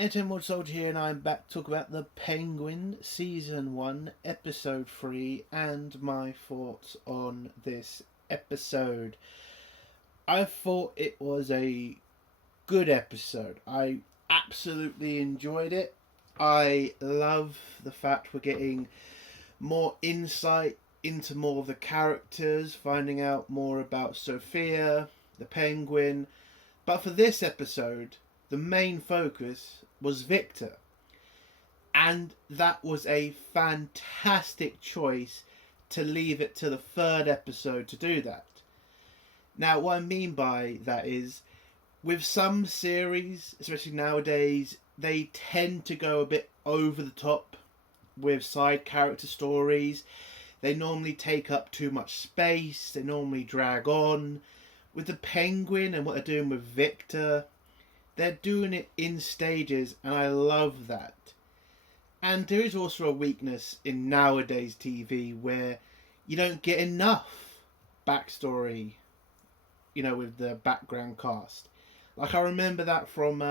Entertainment Soldier here, and I'm back to talk about The Penguin Season 1, Episode 3, and my thoughts on this episode. I thought it was a good episode. I absolutely enjoyed it. I love the fact we're getting more insight into more of the characters, finding out more about Sophia, the penguin. But for this episode, the main focus was Victor. And that was a fantastic choice to leave it to the third episode to do that. Now, what I mean by that is, with some series, especially nowadays, they tend to go a bit over the top with side character stories. They normally take up too much space. They normally drag on. With the penguin and what they're doing with Victor, they're doing it in stages, and I love that. And there is also a weakness in nowadays TV where you don't get enough backstory, with the background cast. Like, I remember that from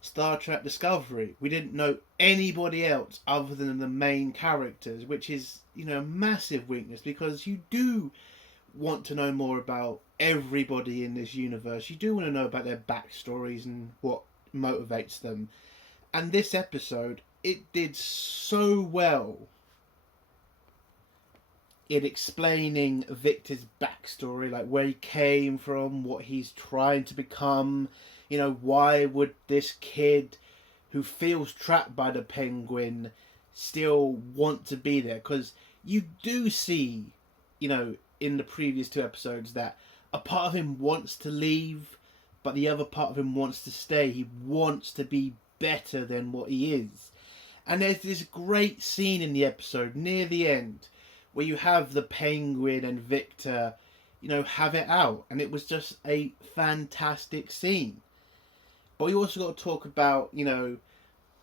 Star Trek Discovery. We didn't know anybody else other than the main characters, which is, a massive weakness, because you do want to know more about everybody in this universe. You do want to know about their backstories and what motivates them. And this episode, it did so well in explaining Victor's backstory, like where he came from, what he's trying to become. Why would this kid who feels trapped by the penguin still want to be there? Because you do see, in the previous two episodes, that a part of him wants to leave, but the other part of him wants to stay. He wants to be better than what he is. And there's this great scene in the episode near the end where you have the penguin and Victor, have it out. And it was just a fantastic scene. But we also got to talk about,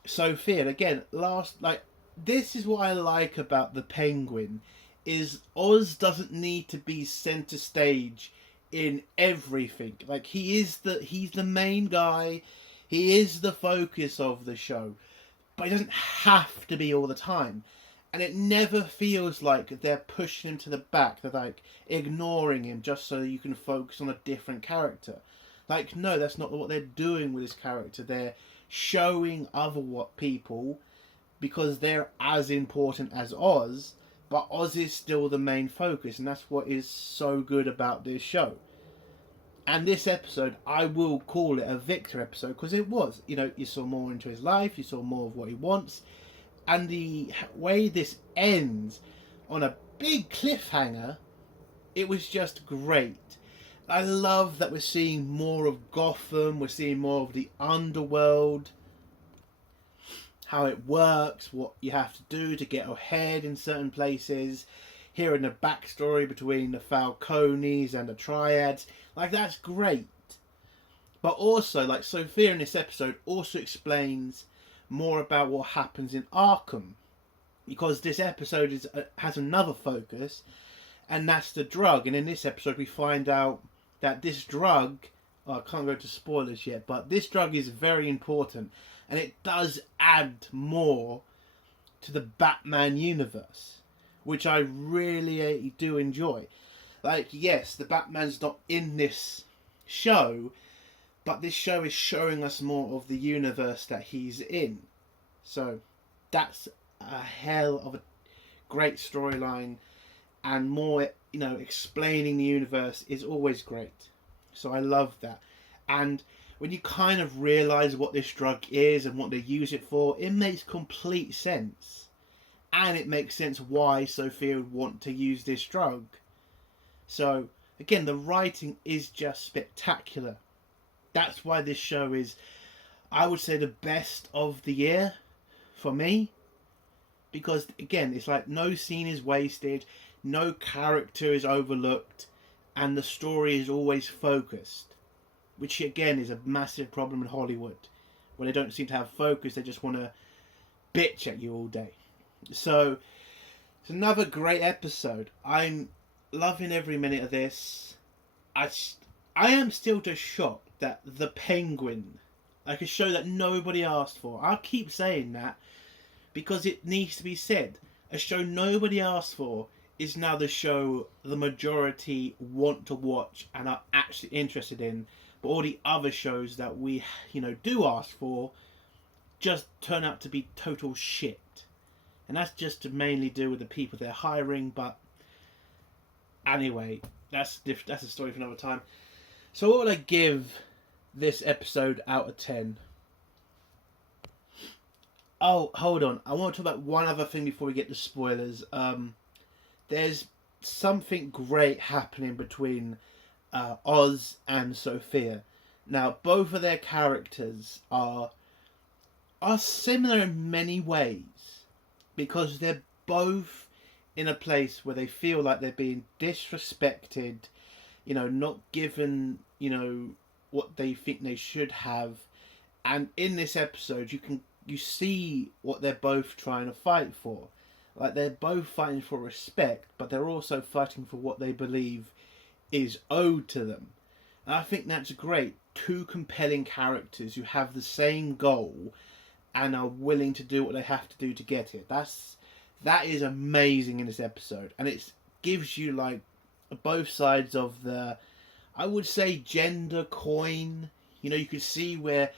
Sophia. And again, this is what I like about the penguin, is Oz doesn't need to be center stage in everything. Like, he's the main guy. He is the focus of the show. But he doesn't have to be all the time. And it never feels like they're pushing him to the back. They're like ignoring him just so you can focus on a different character. Like, no, that's not what they're doing with this character. They're showing other people because they're as important as Oz, but Oz is still the main focus, and that's what is so good about this show. And this episode, I will call it a Victor episode, because it was. You saw more into his life, you saw more of what he wants, and the way this ends on a big cliffhanger, it was just great. I love that we're seeing more of Gotham, we're seeing more of the underworld, how it works, what you have to do to get ahead in certain places, hearing the backstory between the Falcones and the Triads. Like, that's great. But also, like, Sophia in this episode also explains more about what happens in Arkham, because this episode has another focus, and that's the drug. And in this episode we find out that this drug, I can't go to spoilers yet, but this drug is very important, and it does add more to the Batman universe, which I really do enjoy. Like, yes, the Batman's not in this show, but this show is showing us more of the universe that he's in. So that's a hell of a great storyline, and more, explaining the universe is always great. So I love that. And when you kind of realise what this drug is and what they use it for, it makes complete sense. And it makes sense why Sophia would want to use this drug. So, again, the writing is just spectacular. That's why this show is, I would say, the best of the year for me. Because, again, it's like no scene is wasted, no character is overlooked, and the story is always focused. Which, again, is a massive problem in Hollywood, where they don't seem to have focus, they just want to bitch at you all day. So, it's another great episode. I'm loving every minute of this. I am still just shocked that the penguin Like a show that nobody asked for. I'll keep saying that because it needs to be said. A show nobody asked for is now the show the majority want to watch and are actually interested in. But all the other shows that we, do ask for just turn out to be total shit. And that's just to mainly do with the people they're hiring. But anyway, that's a story for another time. So what would I give this episode out of 10? Oh, hold on. I want to talk about one other thing before we get to spoilers. There's something great happening between Oz and Sophia. Now, both of their characters are similar in many ways because they're both in a place where they feel like they're being disrespected, not given, what they think they should have. And in this episode, you see what they're both trying to fight for. Like, they're both fighting for respect, but they're also fighting for what they believe is owed to them. And I think that's great. Two compelling characters who have the same goal and are willing to do what they have to do to get it. That is amazing in this episode. And it gives you, like, both sides of the, I would say, gender coin. You can see where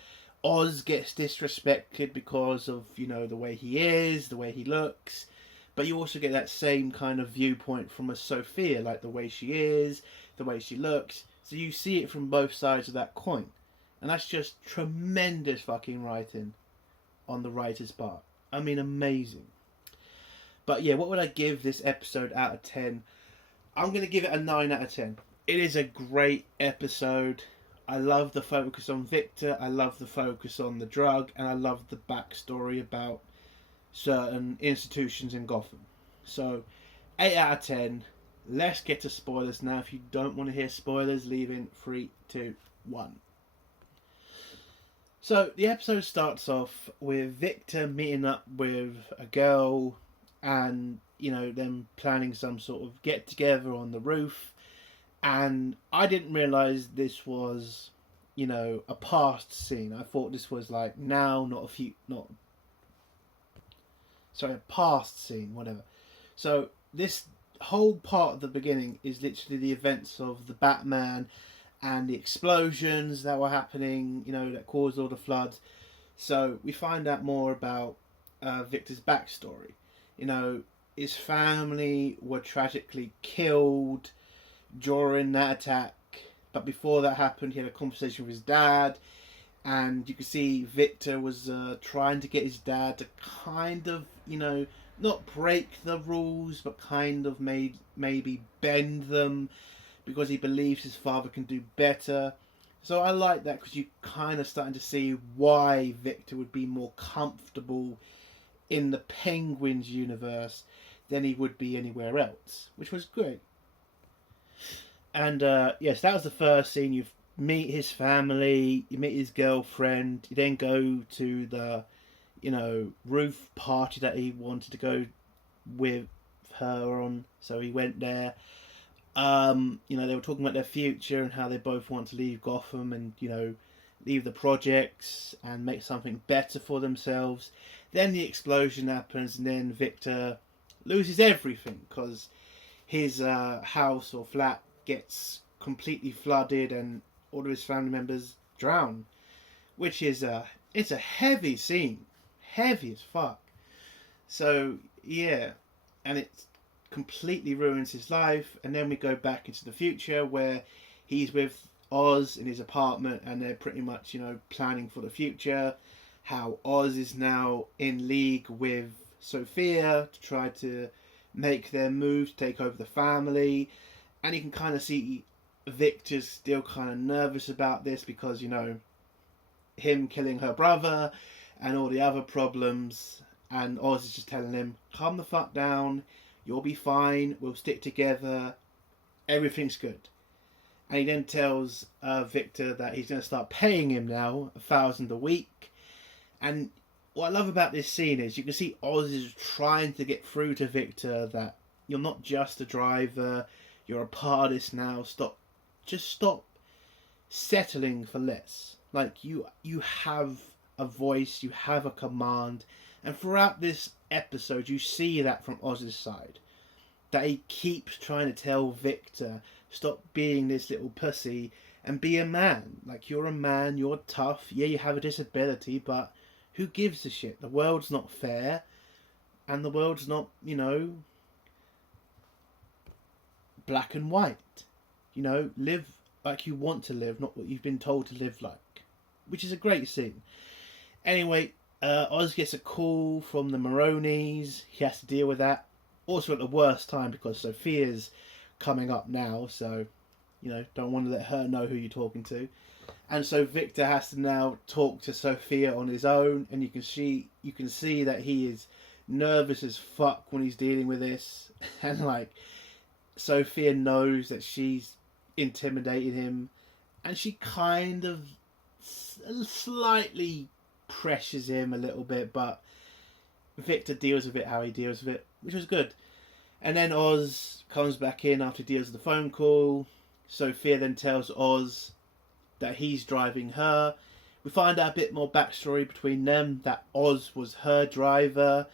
Oz gets disrespected because of, the way he is, the way he looks. But you also get that same kind of viewpoint from a Sophia, like the way she is, the way she looks. So you see it from both sides of that coin. And that's just tremendous fucking writing on the writer's part. I mean, amazing. But yeah, what would I give this episode out of 10? I'm going to give it a 9 out of 10. It is a great episode. I love the focus on Victor. I love the focus on the drug. And I love the backstory about certain institutions in Gotham. So, 8 out of 10. Let's get to spoilers now. If you don't want to hear spoilers, leave in 3, 2, 1. So, the episode starts off with Victor meeting up with a girl and, them planning some sort of get-together on the roof. And I didn't realise this was, a past scene. I thought this was like now, a past scene, whatever. So this whole part of the beginning is literally the events of the Batman and the explosions that were happening, that caused all the floods. So we find out more about Victor's backstory. His family were tragically killed during that attack, but before that happened, he had a conversation with his dad, and you can see Victor was trying to get his dad to kind of, not break the rules, but kind of maybe bend them, because he believes his father can do better. So I like that, because you kind of starting to see why Victor would be more comfortable in the Penguins universe than he would be anywhere else, which was great. And yes, that was the first scene. You meet his family, you meet his girlfriend, you then go to the, roof party that he wanted to go with her on, so he went there. They were talking about their future and how they both want to leave Gotham and, leave the projects and make something better for themselves. Then the explosion happens, and then Victor loses everything because his house or flat gets completely flooded and all of his family members drown, which is it's a heavy scene, heavy as fuck. So yeah, and it completely ruins his life. And then we go back into the future where he's with Oz in his apartment, and they're pretty much planning for the future. How Oz is now in league with Sophia to try to make their move to take over the family. And you can kind of see Victor's still kind of nervous about this because, him killing her brother and all the other problems. And Oz is just telling him, calm the fuck down, you'll be fine, we'll stick together, everything's good. And he then tells Victor that he's going to start paying him now $1,000 a week. And what I love about this scene is you can see Oz is trying to get through to Victor that you're not just a driver, you're a part of this now. Stop settling for less. Like you have a voice, you have a command, and throughout this episode, you see that from Oz's side, that he keeps trying to tell Victor, stop being this little pussy and be a man. Like, you're a man, you're tough. Yeah, you have a disability, but who gives a shit? The world's not fair, and the world's not, black and white. Live like you want to live, not what you've been told to live like. Which is a great scene. Anyway, Oz gets a call from the Maronis. He has to deal with that. Also at the worst time, because Sophia's coming up now, so, don't want to let her know who you're talking to. And so Victor has to now talk to Sophia on his own, and you can see that he is nervous as fuck when he's dealing with this. And, like, Sophia knows that she's intimidating him, and she kind of slightly pressures him a little bit, but Victor deals with it how he deals with it, which was good. And then Oz comes back in after he deals with the phone call. Sophia then tells Oz that he's driving her. We find out a bit more backstory between them, that Oz was her driver,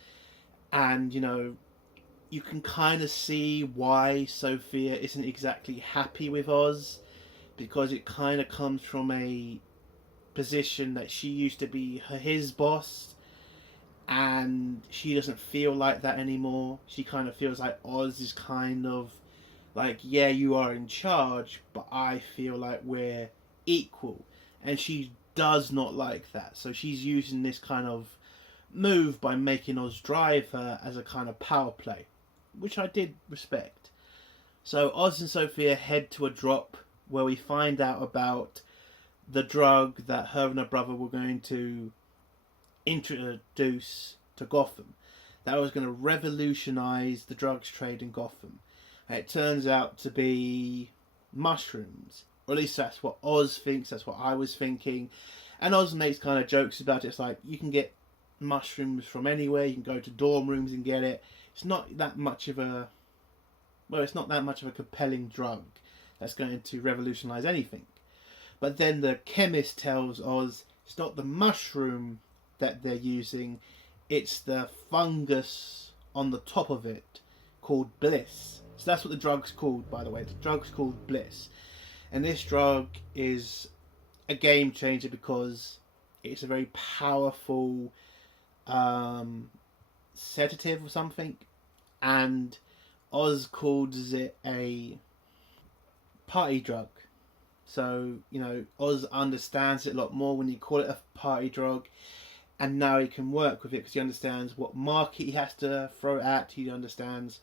and you can kind of see why Sophia isn't exactly happy with Oz, because it kind of comes from a position that she used to be his boss, and she doesn't feel like that anymore. She kind of feels like Oz is kind of like, yeah, you are in charge, but I feel like we're equal. And she does not like that. So she's using this kind of move by making Oz drive her as a kind of power play, which I did respect. So Oz and Sophia head to a drop where we find out about the drug that her and her brother were going to introduce to Gotham. That was going to revolutionize the drugs trade in Gotham. And it turns out to be mushrooms. Or at least that's what Oz thinks, that's what I was thinking. And Oz makes kind of jokes about it. It's like, you can get mushrooms from anywhere, you can go to dorm rooms and get it. It's not that much of a compelling drug that's going to revolutionize anything. But then the chemist tells Oz it's not the mushroom that they're using, it's the fungus on the top of it called Bliss. So that's what the drug's called, by the way. The drug's called Bliss. And this drug is a game changer because it's a very powerful sedative or something. And Oz calls it a party drug. So, Oz understands it a lot more when you call it a party drug. And now he can work with it because he understands what market he has to throw it at. He understands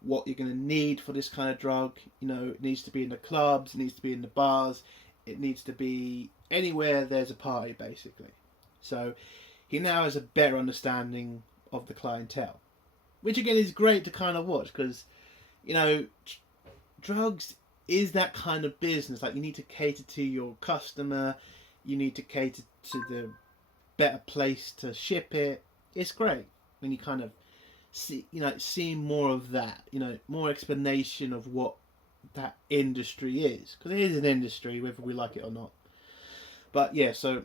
what you're going to need for this kind of drug. It needs to be in the clubs, it needs to be in the bars, it needs to be anywhere there's a party, basically. So he now has a better understanding of the clientele. Which, again, is great to kind of watch because, drugs is that kind of business. Like, you need to cater to your customer, you need to cater to the better place to ship it. It's great when you kind of see more of that, more explanation of what that industry is, because it is an industry whether we like it or not. But yeah, so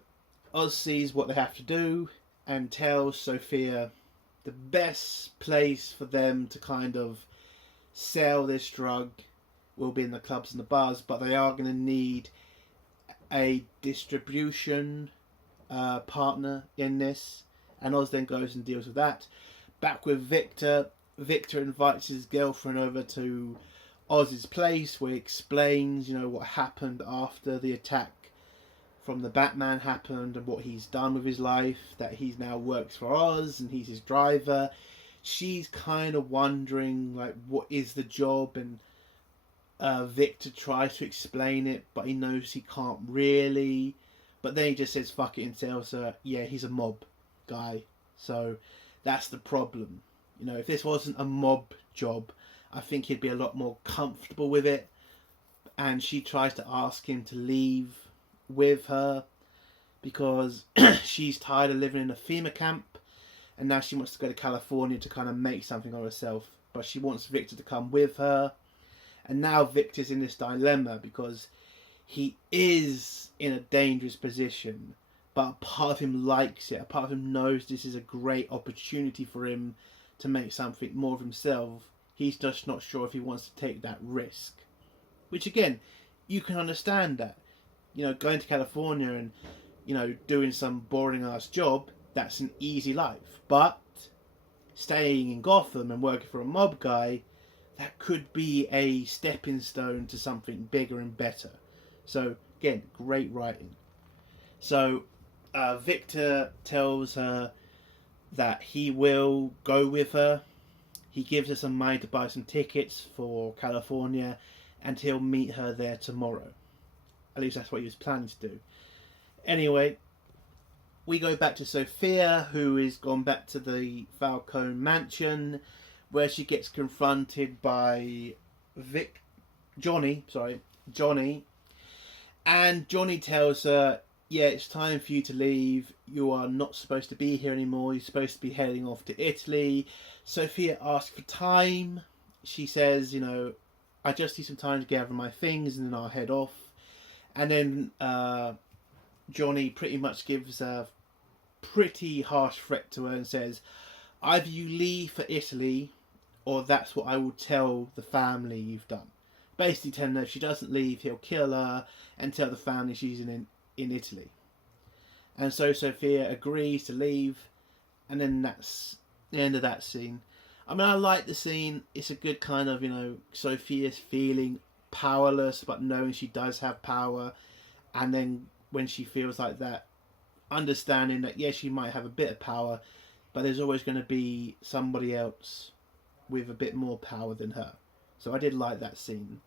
Oz sees what they have to do and tells Sophia the best place for them to kind of sell this drug will be in the clubs and the bars, but they are going to need a distribution partner in this, and Oz then goes and deals with that. Back with Victor. Victor invites his girlfriend over to Oz's place where he explains, what happened after the attack from the Batman happened and what he's done with his life, that he now works for Oz and he's his driver. She's kind of wondering, like, what is the job, and Victor tries to explain it, but he knows he can't really. But then he just says fuck it and tells her, yeah, he's a mob guy. So that's the problem. If this wasn't a mob job, I think he'd be a lot more comfortable with it. And she tries to ask him to leave with her because she's tired of living in a FEMA camp, and now she wants to go to California to kind of make something of herself. But she wants Victor to come with her. And now Victor's in this dilemma because he is in a dangerous position, but a part of him likes it. A part of him knows this is a great opportunity for him to make something more of himself. He's just not sure if he wants to take that risk. Which again, you can understand that. You know, going to California and, you know, doing some boring ass job, that's an easy life. But staying in Gotham and working for a mob guy, that could be a stepping stone to something bigger and better. So again, great writing. So Victor tells her that he will go with her. He gives her some money to buy some tickets for California, and he'll meet her there tomorrow. At least that's what he was planning to do. Anyway, we go back to Sophia, who is gone back to the Falcone mansion, where she gets confronted by Johnny, and Johnny tells her, yeah, it's time for you to leave. You are not supposed to be here anymore. You're supposed to be heading off to Italy. Sophia asks for time. She says, you know, I just need some time to gather my things and then I'll head off. And then Johnny pretty much gives a pretty harsh threat to her and says, either you leave for Italy or that's what I will tell the family you've done. Basically telling her if she doesn't leave, he'll kill her and tell the family she's in Italy. And so Sophia agrees to leave, and then that's the end of that scene. I mean, I like the scene. It's a good kind of, you know, Sophia's feeling powerless but knowing she does have power, and then when she feels like that, understanding that yes, she might have a bit of power, but there's always going to be somebody else with a bit more power than her. So I did like that scene.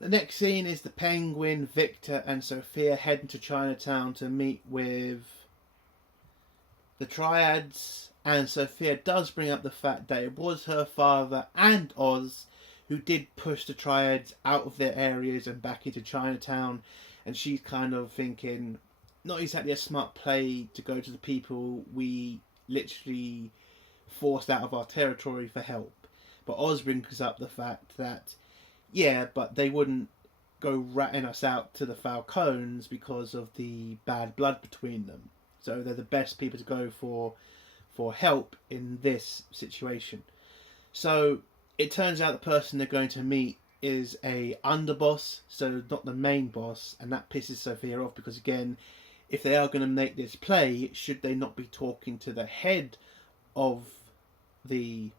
The next scene is the Penguin, Victor and Sophia heading to Chinatown to meet with the Triads, and Sophia does bring up the fact that it was her father and Oz who did push the Triads out of their areas and back into Chinatown, and she's kind of thinking, not exactly a smart play to go to the people we literally forced out of our territory for help. But Oz brings up the fact that yeah, but they wouldn't go ratting us out to the Falcones because of the bad blood between them. So they're the best people to go for help in this situation. So it turns out the person they're going to meet is a underboss, so not the main boss, and that pisses Sophia off because again, if they are going to make this play, should they not be talking to the head of the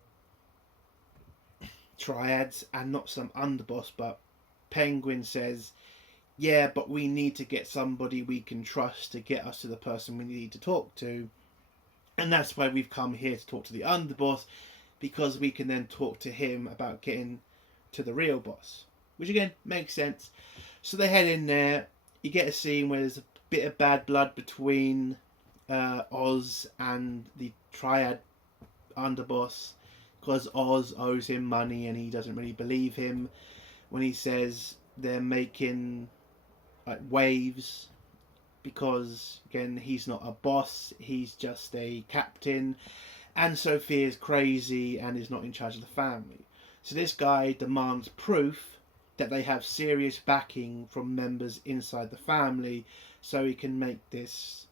Triads and not some underboss? But Penguin says, yeah, but we need to get somebody we can trust to get us to the person we need to talk to, and that's why we've come here to talk to the underboss, because we can then talk to him about getting to the real boss, which again makes sense. So they head in there. You get a scene where there's a bit of bad blood between Oz and the Triad underboss, because Oz owes him money and he doesn't really believe him when he says they're making like waves, because again, he's not a boss, he's just a captain, and Sophia's crazy and is not in charge of the family. So this guy demands proof that they have serious backing from members inside the family, so he can make this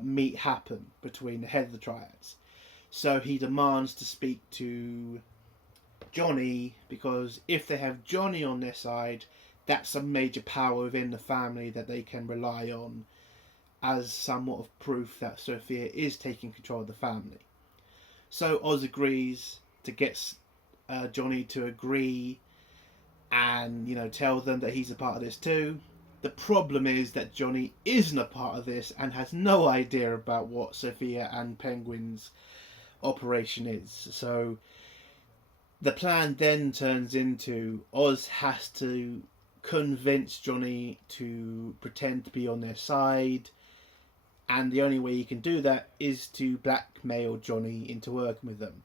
meet happen between the head of the Triads. So he demands to speak to Johnny, because if they have Johnny on their side, that's a major power within the family that they can rely on as somewhat of proof that Sophia is taking control of the family. So Oz agrees to get Johnny to agree and, you know, tell them that he's a part of this too. The problem is that Johnny isn't a part of this and has no idea about what Sophia and Penguin's operation is. So the plan then turns into Oz has to convince Johnny to pretend to be on their side, and the only way he can do that is to blackmail Johnny into working with them.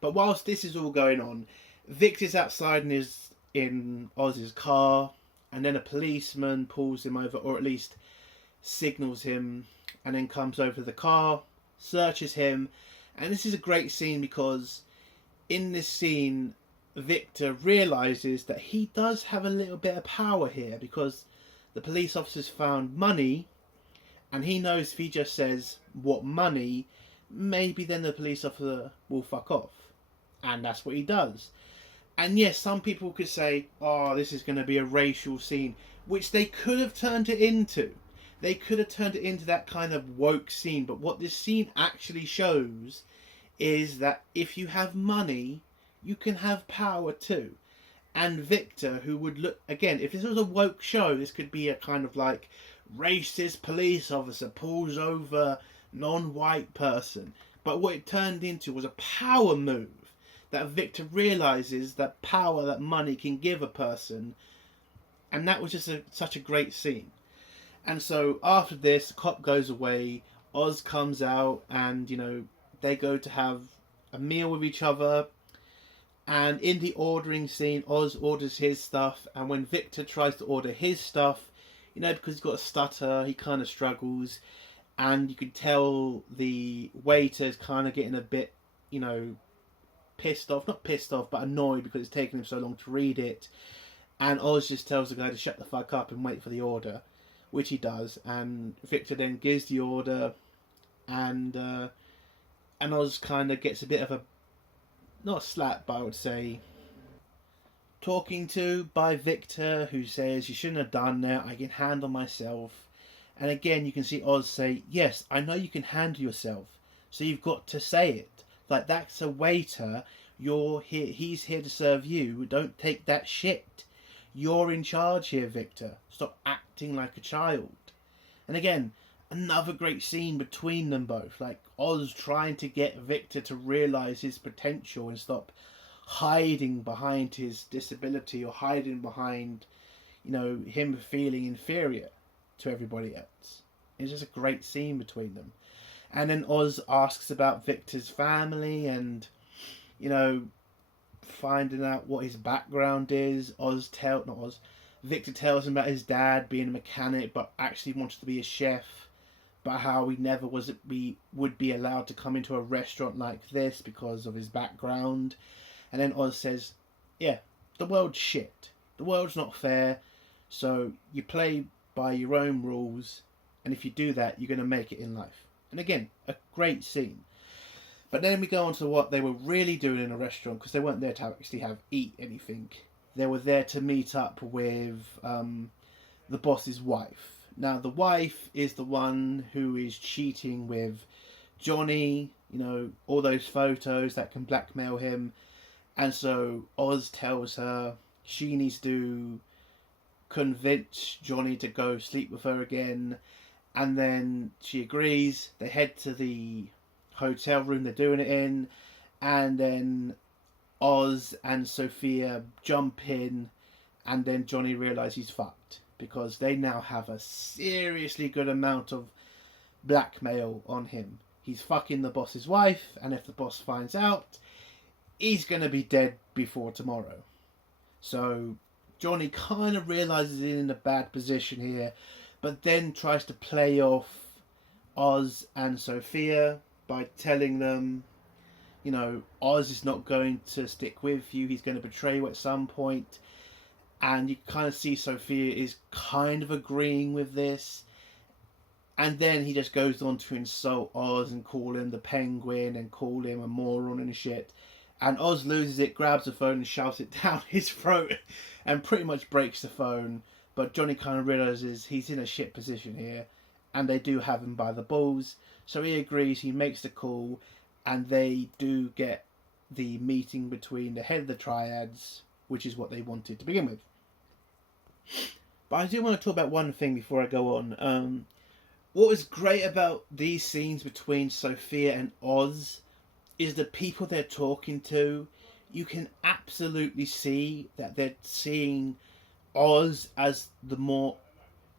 But whilst this is all going on, Victor's outside and is in Oz's car, and then a policeman pulls him over, or at least signals him, and then comes over to the car, searches him. And this is a great scene because in this scene, Victor realizes that he does have a little bit of power here, because the police officers found money, and he knows if he just says what money, maybe then the police officer will fuck off. And that's what he does. And yes, some people could say, oh, this is going to be a racial scene, which they could have turned it into. They could have turned it into that kind of woke scene. But what this scene actually shows is that if you have money, you can have power too. And Victor, who would look, again, if this was a woke show, this could be a kind of like racist police officer pulls over non-white person. But what it turned into was a power move. That Victor realizes that power that money can give a person. And that was just such a great scene. And so after this, the cop goes away, Oz comes out, and, you know, they go to have a meal with each other. And in the ordering scene, Oz orders his stuff. And when Victor tries to order his stuff, you know, because he's got a stutter, he kind of struggles. And you can tell the waiter's kind of getting a bit, you know, pissed off, not pissed off, but annoyed because it's taken him so long to read it. And Oz just tells the guy to shut the fuck up and wait for the order, which he does. And Victor then gives the order, and Oz kind of gets a bit of a, not a slap, but I would say talking to by Victor, who says, you shouldn't have done that, I can handle myself. And again, you can see Oz say, yes, I know you can handle yourself, so you've got to say it. Like, that's a waiter, you're here, he's here to serve you, don't take that shit. You're in charge here, Victor. Stop acting like a child. And again, another great scene between them both. Like, Oz trying to get Victor to realise his potential and stop hiding behind his disability or hiding behind, you know, him feeling inferior to everybody else. It's just a great scene between them. And then Oz asks about Victor's family and, you know, finding out what his background is. Victor tells him about his dad being a mechanic but actually wanted to be a chef. But how he never would be allowed to come into a restaurant like this because of his background. And then Oz says, yeah, the world's shit. The world's not fair. So you play by your own rules. And if you do that, you're going to make it in life. And again, a great scene. But then we go on to what they were really doing in a restaurant, because they weren't there to actually eat anything. They were there to meet up with the boss's wife. Now, the wife is the one who is cheating with Johnny, you know, all those photos that can blackmail him. And so Oz tells her she needs to convince Johnny to go sleep with her again. And then she agrees. They head to the hotel room they're doing it in. And then Oz and Sophia jump in. And then Johnny realises he's fucked. Because they now have a seriously good amount of blackmail on him. He's fucking the boss's wife. And if the boss finds out, he's going to be dead before tomorrow. So Johnny kind of realises he's in a bad position here. But then tries to play off Oz and Sophia by telling them, you know, Oz is not going to stick with you. He's going to betray you at some point. And you kind of see Sophia is kind of agreeing with this. And then he just goes on to insult Oz and call him the Penguin and call him a moron and shit. And Oz loses it, grabs the phone and shoves it down his throat and pretty much breaks the phone. But Johnny kind of realises he's in a shit position here. And they do have him by the balls. So he agrees, he makes the call. And they do get the meeting between the head of the triads, which is what they wanted to begin with. But I do want to talk about one thing before I go on. What was great about these scenes between Sophia and Oz is the people they're talking to. You can absolutely see that they're seeing Oz as the more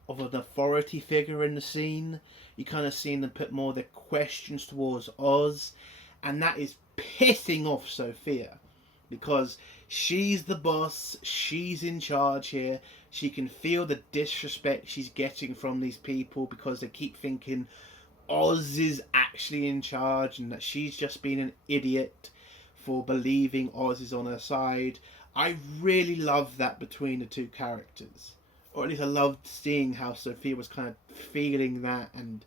of an authority figure in the scene. You kind of seeing them put more of their questions towards Oz, and that is pissing off Sophia because she's the boss, she's in charge here. She can feel the disrespect she's getting from these people because they keep thinking Oz is actually in charge and that she's just been an idiot for believing Oz is on her side. I really loved that between the two characters. Or at least I loved seeing how Sophia was kind of feeling that, and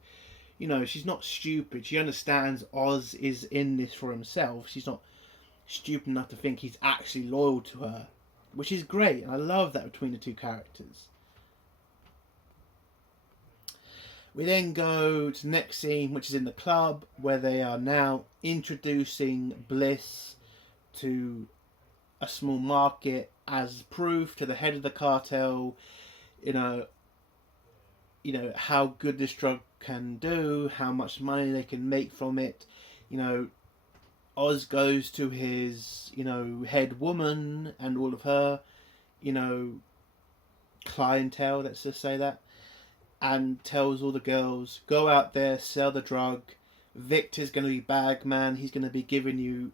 you know, she's not stupid. She understands Oz is in this for himself. She's not stupid enough to think he's actually loyal to her, which is great, and I love that between the two characters. We then go to the next scene, which is in the club, where they are now introducing Bliss to a small market as proof to the head of the cartel, you know how good this drug can do, how much money they can make from it. You know, Oz goes to his, head woman and all of her, clientele, let's just say that, and tells all the girls, go out there, sell the drug. Victor's going to be bag man. He's going to be giving you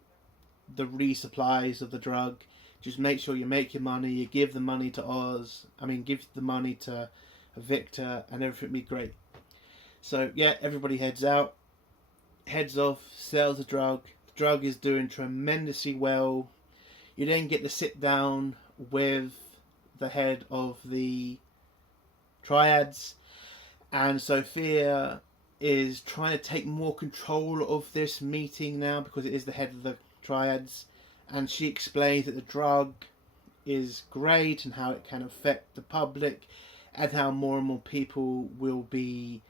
the resupplies of the drug. Just make sure you make your money. You give the money to give the money to Victor, and everything will be great. So yeah, everybody heads off, sells the drug. The drug is doing tremendously well. You then get to sit down with the head of the triads, and Sophia is trying to take more control of this meeting now because it is the head of the triads, and she explains that the drug is great and how it can affect the public and how more and more people will be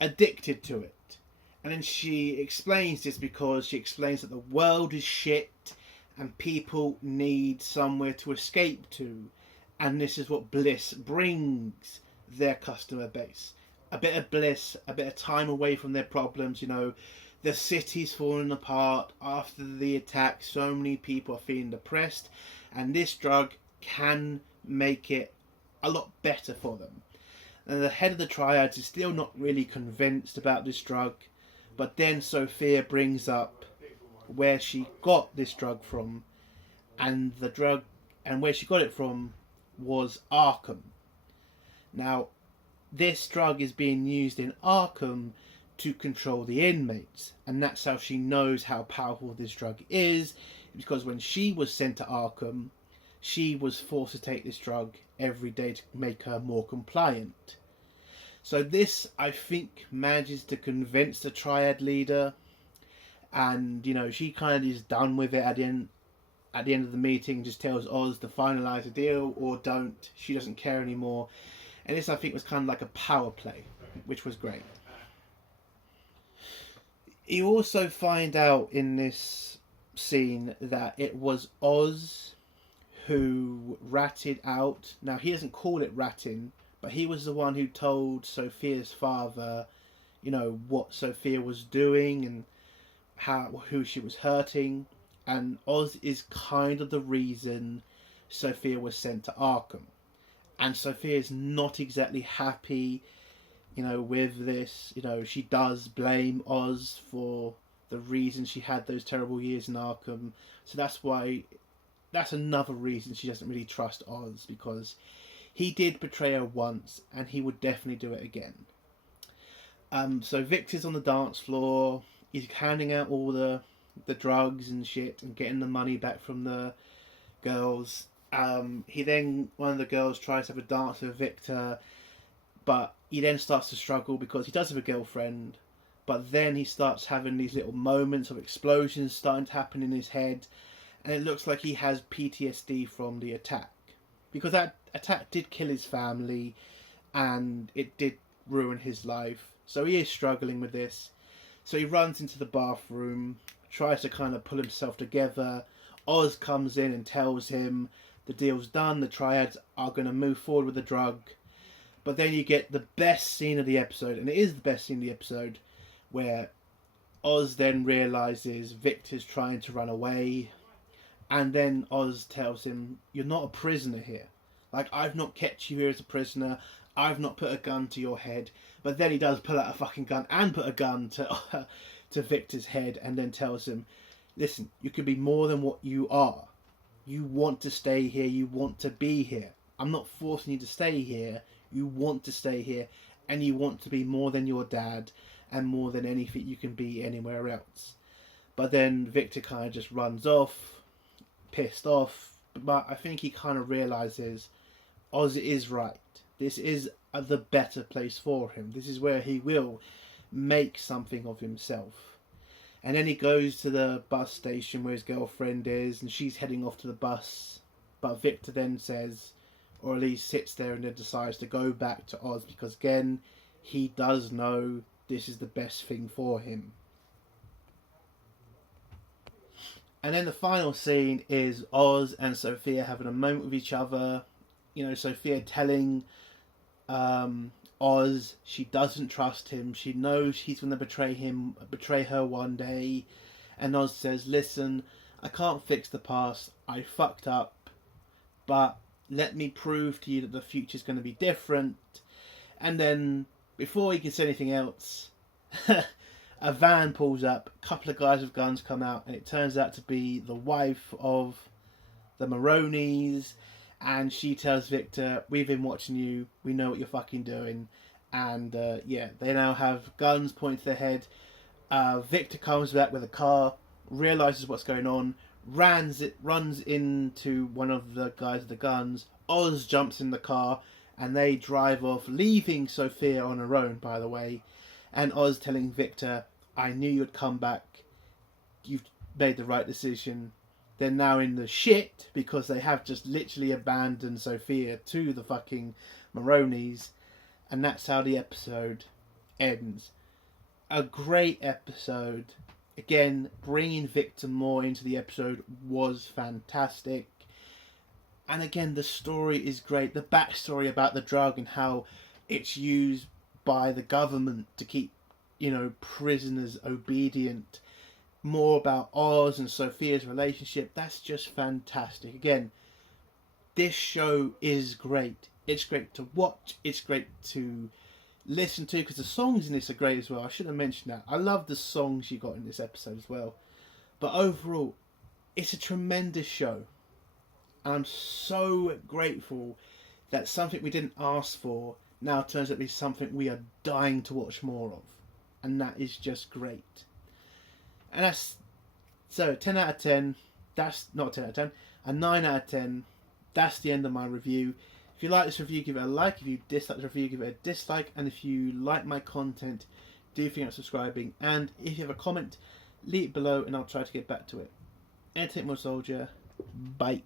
addicted to it. And then she explains this because she explains that the world is shit and people need somewhere to escape to, and this is what Bliss brings their customer base. A bit of bliss, a bit of time away from their problems. The city's falling apart after the attack. So many people are feeling depressed, and this drug can make it a lot better for them. And the head of the triads is still not really convinced about this drug, but then Sophia brings up where she got this drug from, and where she got it from was Arkham. Now, this drug is being used in Arkham to control the inmates, and that's how she knows how powerful this drug is, because when she was sent to Arkham, she was forced to take this drug every day to make her more compliant. So this, I think, manages to convince the triad leader, and she kind of is done with it at the end of the meeting. Just tells Oz to finalize the deal or don't. She doesn't care anymore, and this, I think, was kind of like a power play, which was great. You also find out in this scene that it was Oz who ratted out. Now, he doesn't call it ratting, but he was the one who told Sophia's father, what Sophia was doing and who she was hurting. And Oz is kind of the reason Sophia was sent to Arkham. And Sophia is not exactly happy, with this. She does blame Oz for the reason she had those terrible years in Arkham. So that's another reason she doesn't really trust Oz, because he did betray her once and he would definitely do it again. So Victor's on the dance floor. He's handing out all the drugs and shit and getting the money back from the girls. One of the girls tries to have a dance with Victor, but he then starts to struggle because he does have a girlfriend, but then he starts having these little moments of explosions starting to happen in his head, and it looks like he has PTSD from the attack, because that attack did kill his family and it did ruin his life. So he is struggling with this. So he runs into the bathroom, tries to kind of pull himself together. Oz comes in and tells him the deal's done, the triads are going to move forward with the drug. But then you get the best scene of the episode, and it is the best scene of the episode, where Oz then realises Victor's trying to run away, and then Oz tells him, you're not a prisoner here. Like, I've not kept you here as a prisoner, I've not put a gun to your head. But then he does pull out a fucking gun and put a gun to Victor's head, and then tells him, listen, you could be more than what you are. You want to stay here, you want to be here. I'm not forcing you to stay here. You want to stay here, and you want to be more than your dad and more than anything you can be anywhere else. But then Victor kind of just runs off, pissed off. But I think he kind of realizes Oz is right. This is the better place for him. This is where he will make something of himself. And then he goes to the bus station where his girlfriend is, and she's heading off to the bus. But Victor then says, or at least sits there and then decides to go back to Oz, because again, he does know this is the best thing for him. And then the final scene is Oz and Sophia having a moment with each other. You know, Sophia telling Oz she doesn't trust him. She knows he's going to betray her one day. And Oz says, listen, I can't fix the past. I fucked up. But let me prove to you that the future's going to be different. And then, before he can say anything else, a van pulls up, a couple of guys with guns come out, and it turns out to be the wife of the Maronis. And she tells Victor, we've been watching you, we know what you're fucking doing. And yeah, they now have guns pointed to their head. Victor comes back with a car, realises what's going on, runs into one of the guys with the guns. Oz jumps in the car, and they drive off, leaving Sophia on her own, by the way. And Oz telling Victor, I knew you'd come back. You've made the right decision. They're now in the shit because they have just literally abandoned Sophia to the fucking Maronis. And that's how the episode ends. A great episode. Again, bringing Victor more into the episode was fantastic. And again, the story is great. The backstory about the drug and how it's used by the government to keep, prisoners obedient. More about Oz and Sophia's relationship. That's just fantastic. Again, this show is great. It's great to watch. It's great to listen to, because the songs in this are great as well. I should have mentioned that. I love the songs you got in this episode as well. But overall, it's a tremendous show. And I'm so grateful that something we didn't ask for now turns out to be something we are dying to watch more of. And that is just great. And that's, so 10 out of 10, that's not 10 out of 10, a 9 out of 10, that's the end of my review. If you like this review, give it a like. If you dislike the review, give it a dislike. And if you like my content, do think about subscribing. And if you have a comment, leave it below and I'll try to get back to it. Entertainment Soldier, bye.